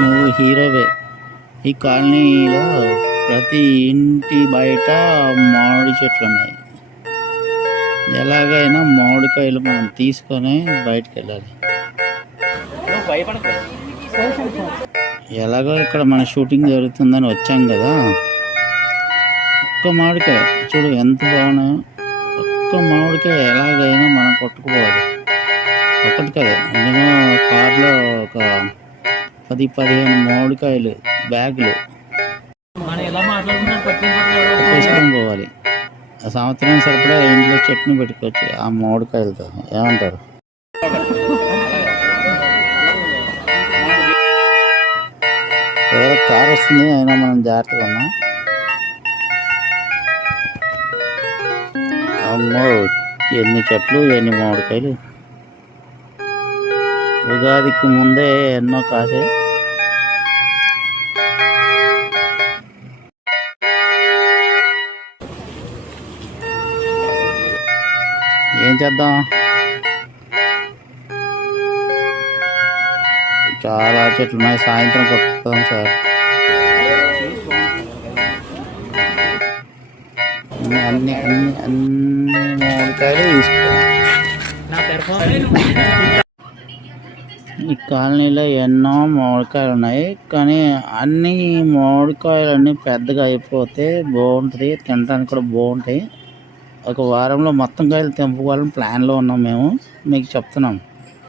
నువ్వు హీరోవే. ఈ కాలనీలో ప్రతి ఇంటి బయట మామిడి చెట్లు ఉన్నాయి. ఎలాగైనా మామిడికాయలు మనం తీసుకొని బయటకు వెళ్ళాలి. ఎలాగో ఇక్కడ మన షూటింగ్ జరుగుతుందని వచ్చాం కదా. ఒక్క మామిడికాయ చూడు ఎంత బాగున్నాయో. ఒక్క మామిడికాయ ఎలాగైనా మనం కొట్టుకుపోవాలి. ఒకటి కదా, నేను కార్లో ఒక 10-15 మామిడికాయలు బ్యాగులు తీసుకొని పోవాలి. ఆ సంవత్సరం సరిపడా ఇంట్లో చట్నీ పెట్టుకోవచ్చు ఆ మామిడికాయలతో. ఏమంటారు? ఎవరో కారు వస్తుంది, అయినా మనం జాగ్రత్తగా ఉన్నాం. అమ్మో, ఎన్ని చెట్లు, ఎన్ని మామిడికాయలు. ఉగాదికి ముందే ఎన్నో కాసాయి. ఏం చేద్దాం, చాలా చెట్లు ఉన్నాయి. సాయంత్రం కొట్టుకుందాం సార్. అన్ని అన్ని అన్ని మామిడికాయలు తీసుకోవాలి. ఈ కాలనీలో ఎన్నో మామిడికాయలు ఉన్నాయి, కానీ అన్ని మామిడికాయలన్నీ పెద్దగా అయిపోతే బాగుంటుంది, తినడానికి కూడా బాగుంటాయి. ఒక వారంలో మొత్తం కాయలు తెంపుకోవాలని ప్లాన్లో ఉన్నాం మేము. మీకు చెప్తున్నాం.